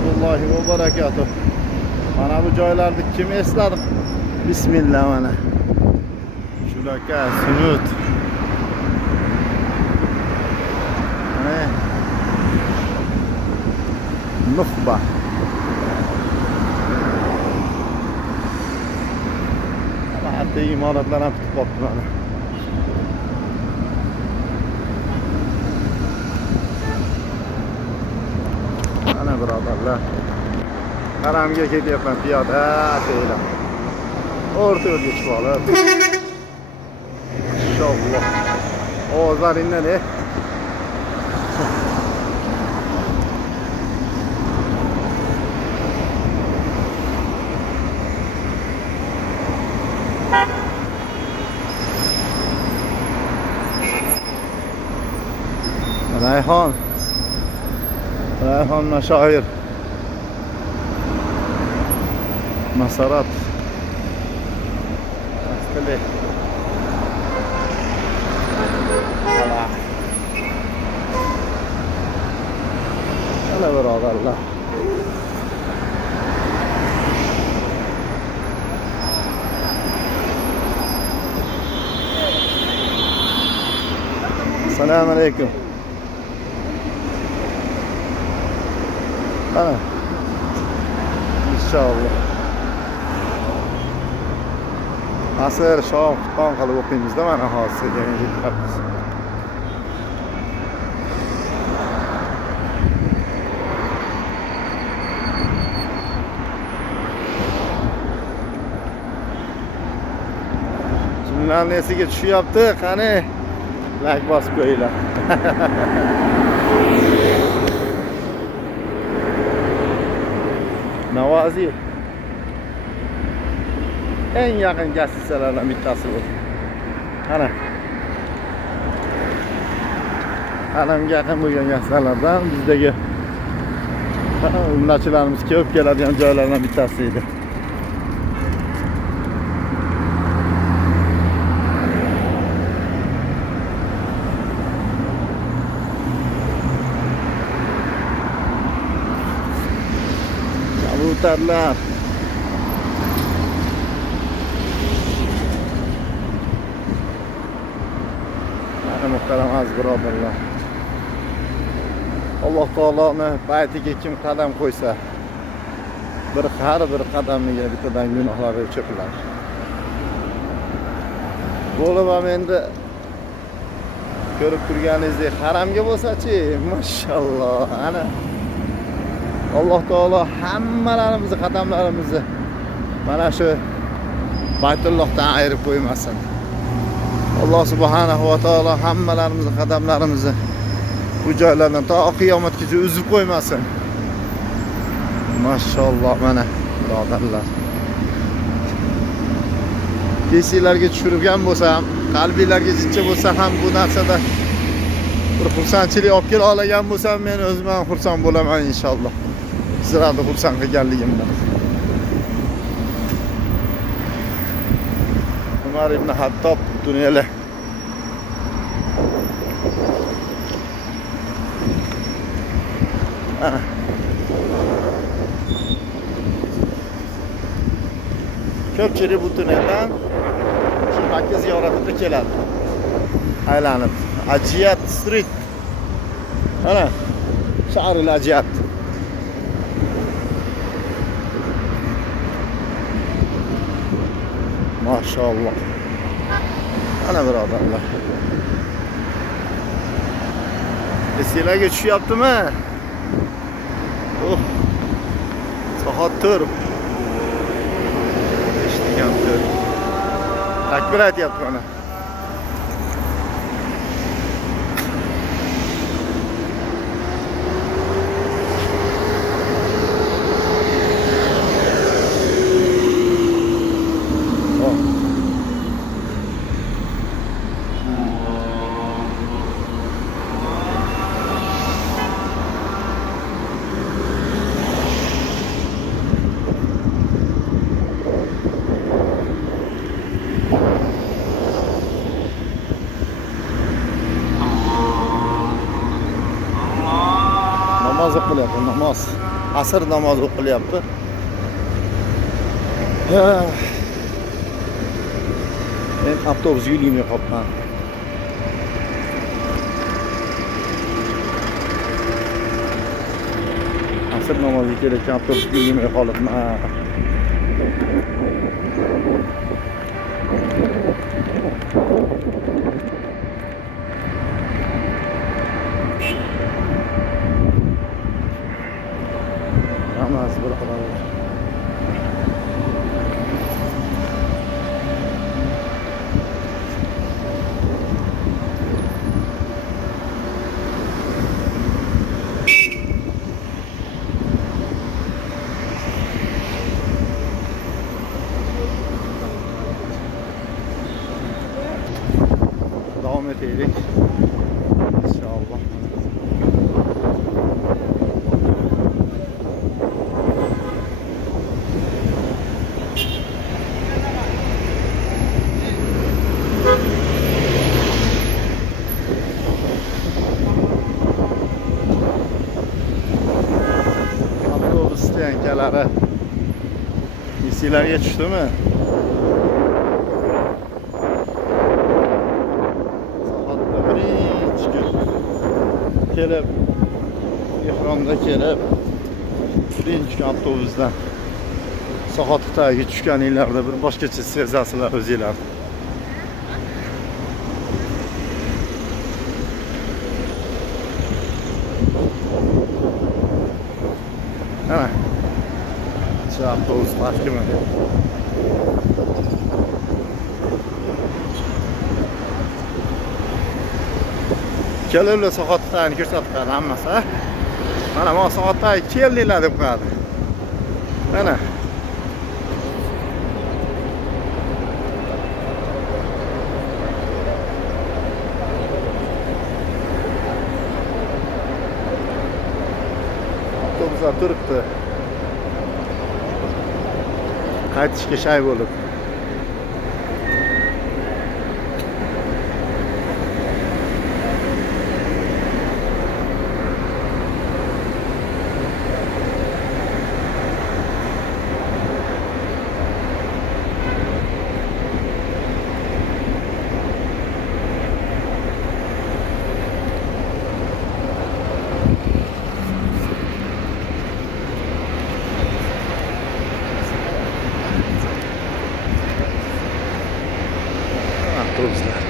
rahmatullohi va barakatuh. Mana bu joylarni kim esladi? Bismillah mana. Shulaka sunut. Nukhba. Hatta imoratlar ham bitib qolibdi mana. Ana birodarlar. Haramga ketyapman piyoda deylar. O'rta yo'lga chiqib olib. Inshaalloh. Ovozlaringdan Rayhon mashoir Masarat Astili Ana birodarlar. Assalomu alaykum. Ana. İnşallah. Asır şoq qon qilib o'qiymiz-da mana hozir yetibmiz. Jumlaning esiga tushyapti, qani like bosib qo'yinglar. Navozi en yaqin gazetsalardan bittasi bu. Ana. Anamga yaqin bo'lgan gazetsalardan bizdagi umrachilarimiz ko'p keladigan joylardan bittasi edi. Kabutarlar. Muhtaram aziz birodarlar. Alloh taoloning baytiga kim qadam qo'ysa, har bir qadamiga bittadan gunohlari cho'kilar. Bo'lib ham endi ko'rib turganingizdek haramga bo'lsa-chi, mashalloh. Ana Alloh taolo hammalarimizni qadamlarimizni mana shu Baytullohdan ayirib qo'ymasin. Alloh subhanahu va taolo hammalarimizni qadamlarimizni bu joylardan to qiyomatgacha uzib qo'ymasin. Mashalloh mana birodarlar. Esinglarga tushirgan bo'lsam, qalbinglarga jichcha bo'lsa ham bu narsada bir xursandchilik olib kela olgan bo'lsam, men o'zim ham xursand bo'laman inshaalloh. Sizlarni xursand qilganligimdan. Umar ibn Hattob tunneli. Ko'pchilik bu tunneldan shu Makka ziyoratida keladi. Aylanib. Ajiyat Street. Ana, Shahrul Ajiyat. Maşallah. Ana birodarlar. Esinglarga tushyaptimi? Soat 4. Eshitgan 4. Takbir aytyapti mana. Namaz kılıyor, namaz. asr namozi o'qilyapti. Men avtobusga ulgurmay qolibman. Asr namoziga kelayotgan avtobusga ulgurmay qolibman. Namoz bir qiladi. Devam edeydik. İnşallah. Avtobus isteyenkelere misilleriga tushdimi? Kelib, ehromda kelib, birinchi avtobusdan soat tagiga tushganinglarda bir boshqacha sezasizlar o'zinglar. Ana. Shu avtobus parkimi? Keliblar soat tagini ko'rsatib hammasi. Mana men soat tagiga keldinglar deb qo'yadi. Mana. Avtobuslar turibdi. Qaytishga shay bo'lib. Avtobuslar.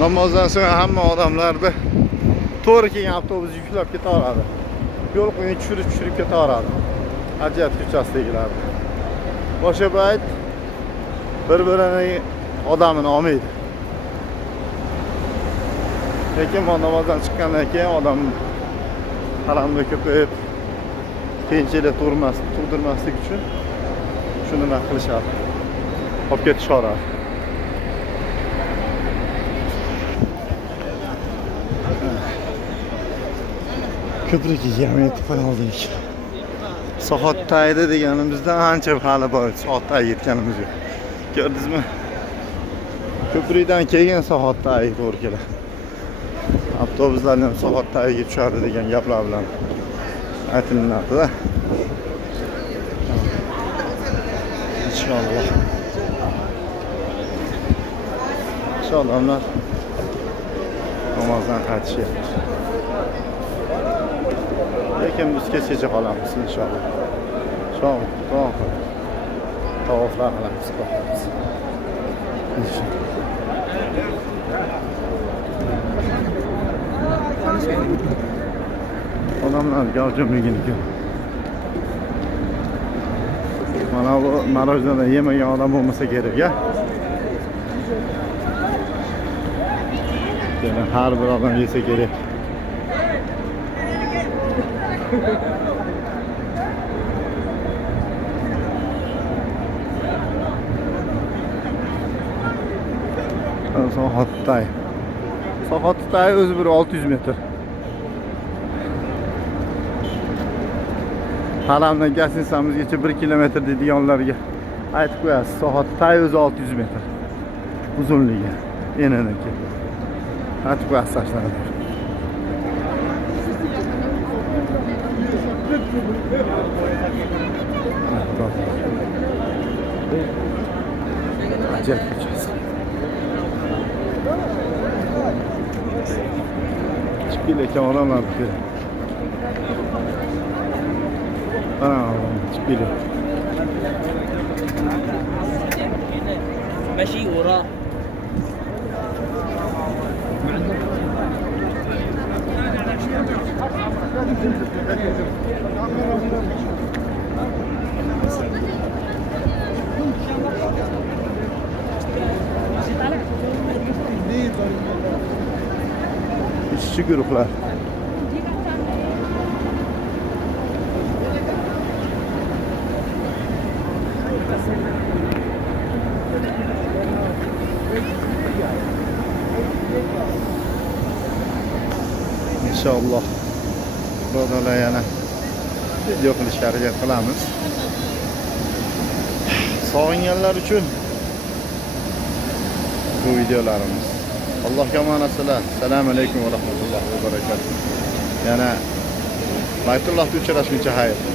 Namozdan so'ng hamma odamlarni to'g'ri kelgan avtobus yuklab ketaveradi. Yo'l qo'yib tushirib ketaveradi. Ajat ko'chasidagilarni. Boshqa payt bir-birini odamini olmaydi. Lekin namozdan chiqqandan keyin odam haramda ko'payib qiyinchilik tug'dirmaslik uchun shuni nima qilishadi? Olib ketishadi. Ko'prikka ham yetib qoldik. Soat tayida deganimizda ancha hali bor. Soat tayida yetganimiz yo'q. Ko'rdingizmi? Ko'prikdan keyin soat tayida to'g'ri keladi. Avtobuslarni ham soat tagiga tushadi degan gaplar bilan aytilyapti-da. Inshaalloh. Odamlar namozdan qaytishyapti. Lekin biz kechgacha qolamiz inshaalloh. Tavoflar qilamiz. Odamlar gavjumliginiki. Mana bu marojnadan yemagan odam bo'lmasa kerak, ya. Yani har bir odam yesa kerak. Soatday o'zi bir 600 metr. Haramdan Gasinsamizgacha 1 kilometr deydiganlarga aytib qo'yasiz. Soatday o'zi 600 metr. uzunligi enaniki. Qancha vaqt tashlanadi. Acayip ko'chasi. Chiqib ekan odamlar bu yerga. Ana, chiqib ماشي وراه İşçi gruplar. İnşallah burada yana video qilishga harakat qilamiz. Sog'inganlar uchun bu videolarimiz. Allohga omonat sizlar. Assalomu alaykum va rahmatullohi va barakatuh. Yana Baytullohda uchrashguncha xayr.